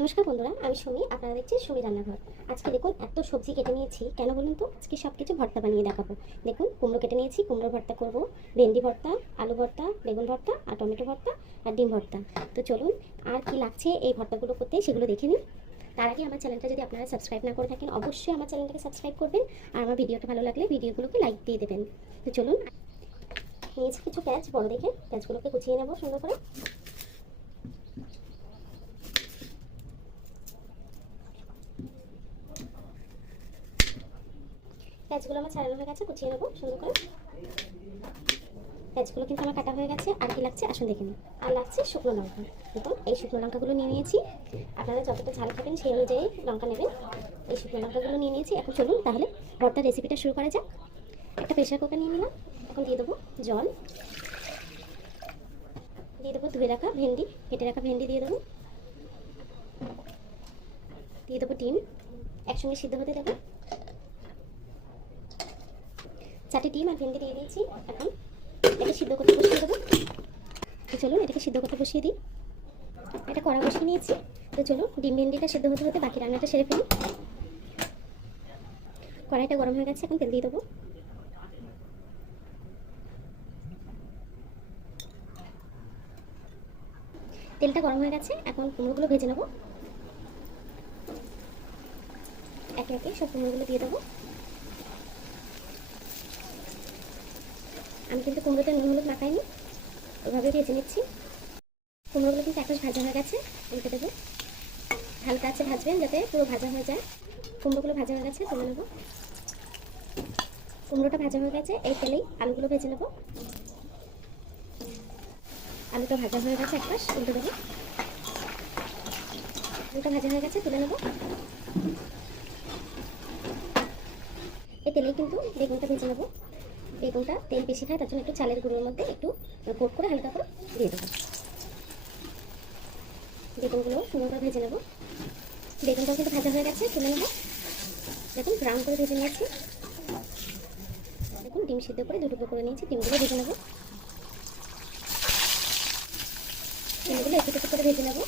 নমস্কার বন্ধুরা, আমি সুমি। আপনারা দেখছেন সুমি রান্নাঘর। আজকে দেখুন এত সবজি কেটে নিয়েছি। কেন বলুন তো? আজকে সব কিছু ভর্তা বানিয়ে দেখাবো। দেখুন কুমড়ো কেটে নিয়েছি, কুমড়োর ভর্তা করব, ভেন্ডি ভর্তা, আলু ভর্তা, বেগুন ভর্তা আর টমেটো ভর্তা আর ডিম ভর্তা। তো চলুন আর কি লাগছে এই ভর্তাগুলো করতে সেগুলো দেখে নিন। তার আগে আমার চ্যানেলটা যদি আপনারা সাবস্ক্রাইব না করে থাকেন, অবশ্যই আমার চ্যানেলটাকে সাবস্ক্রাইব করবেন আর আমার ভিডিওটা ভালো লাগলে ভিডিওগুলোকে লাইক দিয়ে দেবেন। তো চলুন, নিয়েছি কিছু পেঁয়াজ, বড় দেখে পেঁয়াজগুলোকে কুচিয়ে নেব সুন্দর করে। পেঁয়াজগুলো আমার ছাড়ানো হয়ে গেছে, কুচিয়ে নেবো সুন্দর করে। পেঁয়াজগুলো কিন্তু আমার কাটা হয়ে গেছে। আর কি লাগছে আসুন দেখে নিন। আর লাগছে শুকনো লঙ্কা। দেখুন এই শুকনো লঙ্কাগুলো নিয়ে নিয়েছি। আপনারা যতটা ঝাল খাবেন সেই অনুযায়ী লঙ্কা নেবেন। এই শুকনো লঙ্কাগুলো নিয়ে নিয়েছি। এখন চলুন তাহলে ভর্তার রেসিপিটা শুরু করা যাক। একটা প্রেশার কুকার নিয়ে নিলাম। এখন দিয়ে দেবো জল, দিয়ে দেবো ধুয়ে রাখা ভেন্ডি, কেটে রাখা ভেন্ডি দিয়ে দেবো, দিয়ে দেবো ডিম, একসঙ্গে সিদ্ধ হতে দেবো। 4টি ডিম আর ভেন্ডি দিয়ে দিয়েছি। এখন এটাকে সিদ্ধ করতে বসিয়ে দেবো। তো চলুন এটাকে সিদ্ধ করতে বসিয়ে দিই। এটা কড়া বসিয়ে নিয়েছি। তো চলুন ডিম ভেন্ডিটা সিদ্ধ হতে হতে বাকি রান্নাটা সেরে ফেলি। কড়াইটা গরম হয়ে গেছে, এখন তেল দিয়ে দেবো। তেলটা গরম হয়ে গেছে, এখন কুমড়োগুলো ভেজে নেবো। একে একে সব কুমড়োগুলো দিয়ে দেবো। আমি কিন্তু কুমড়োতে নুন হলুদ মাখাইনি, ওইভাবে ভেজে নিচ্ছি। কুমড়োগুলো কিন্তু এক পাশ ভাজা হয়ে গেছে, উল্টে দেবো। হালকা আছে ভাজবেন যাতে পুরো ভাজা হয়ে যায়। কুমড়োগুলো ভাজা হয়ে গেছে, তুলে নেবো। কুমড়োটা ভাজা হয়ে গেছে, এই তেলেই আলুগুলো ভেজে নেবো। আলুটা ভাজা হয়ে গেছে, এক পাশ উল্টে দেবো। আলুটা ভাজা হয়ে গেছে, তুলে নেবো। এই তেলেই কিন্তু বেগুনটা ভেজে নেবো। বেগুনটা তেল বেশি খায়, তার জন্য একটু চালের গুঁড়োর মধ্যে একটু কোট করে হালকা করে দিয়ে দেবো। বেগুনগুলো সুন্দর করে ভেজে নেবো। বেগুনটাও কিন্তু ভাজা হয়ে গেছে, তুলে নেবো। দেখুন ব্রাউন করে ভেজে নিয়েছি। দেখুন ডিম সিদ্ধ করে দুটো করে নিয়েছি, ডিমগুলো ভেজে নেবো। ডিমগুলো একটু একটু করে ভেজে নেবো।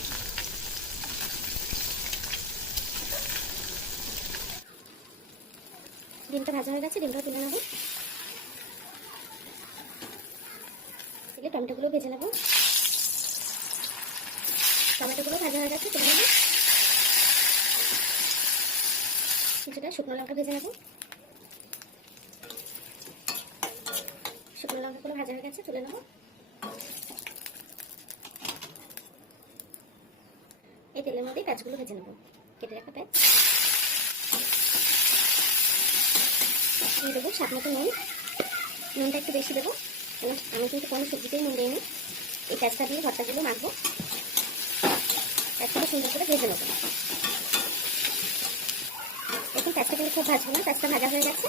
ডিমটা ভাজা হয়ে গেছে, ডিমটা তুলে নেবো। তুলে টমেটোগুলো ভেজে নেবো। টমেটোগুলো ভাজা হয়ে গেছে, তুলে নেবো। কিছুটা শুকনো লঙ্কা ভেজে নেবো। শুকনো লঙ্কাগুলো ভাজা হয়ে গেছে, তুলে নেবো। এই তেলের মধ্যে পেঁয়াজগুলো ভেজে নেবো, কেটে রাখা পেঁয়াজ দিয়ে দেবো। স্বাদ মতো নুন, নুনটা একটু বেশি দেবো। আমি কিন্তু কোনো সবজিতেই নুন দিইনি। এই পেঁয়াজটা দিয়ে ভর্তাগুলো মাখবো। পেঁয়াজটা সুন্দর করে ভেজে নেবো। এখন পেঁয়াজটা কিন্তু খুব ভাজবো না, পেঁয়াজটা ভাজা হয়ে গেছে।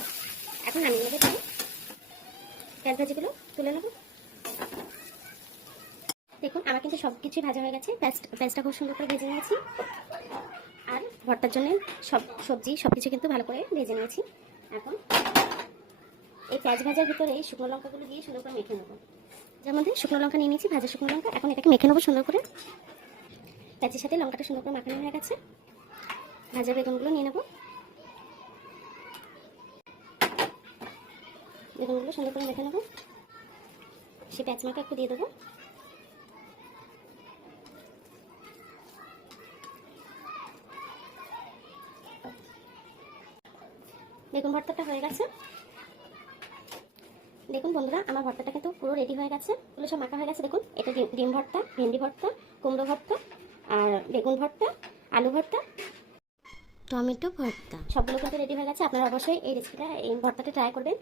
এখন নামিয়ে নেবো। তাই পেঁয়াজ ভাজিগুলো তুলে নেবো। দেখুন আমার কিন্তু সব কিছুই ভাজা হয়ে গেছে। পেঁয়াজটা খুব সুন্দর করে ভেজে নিয়েছি। আর ভর্তার জন্য সব সবজি সব কিছু কিন্তু ভালো করে ভেজে নিয়েছি। এখন এই পেঁয়াজ ভাজার ভিতরে এই শুকনো লঙ্কাগুলো দিয়ে সুন্দর করে মেখে নেবো। যার মধ্যে শুকনো লঙ্কা নিয়ে নিয়েছি, ভাজা শুকনো লঙ্কা। এখন এটাকে মেখে নেবো সুন্দর করে। পেঁয়াজের সাথে লঙ্কাটা সুন্দর করে মাখানো হয়ে গেছে। ভাজা বেগুনগুলো নিয়ে নেবো। বেগুনগুলো সুন্দর করে মেখে নেবো। সে পেঁয়াজ মাখা একটু দিয়ে দেবো। বেগুন ভর্তাটা হয়ে গেছে। দেখুন বন্ধুরা আমার ভর্তাটা কিন্তু পুরো রেডি হয়ে গেছে। এগুলো সব মাখা হয়ে গেছে। দেখুন এটা ডিম ভর্তা, ভেন্ডি ভর্তা, কুমড়ো ভর্তা আর বেগুন ভর্তা, আলু ভর্তা, টমেটো ভর্তা সবগুলো কিন্তু রেডি হয়ে গেছে। আপনারা অবশ্যই এই রেসিপিটা, এই ভর্তাটা ট্রাই করবেন।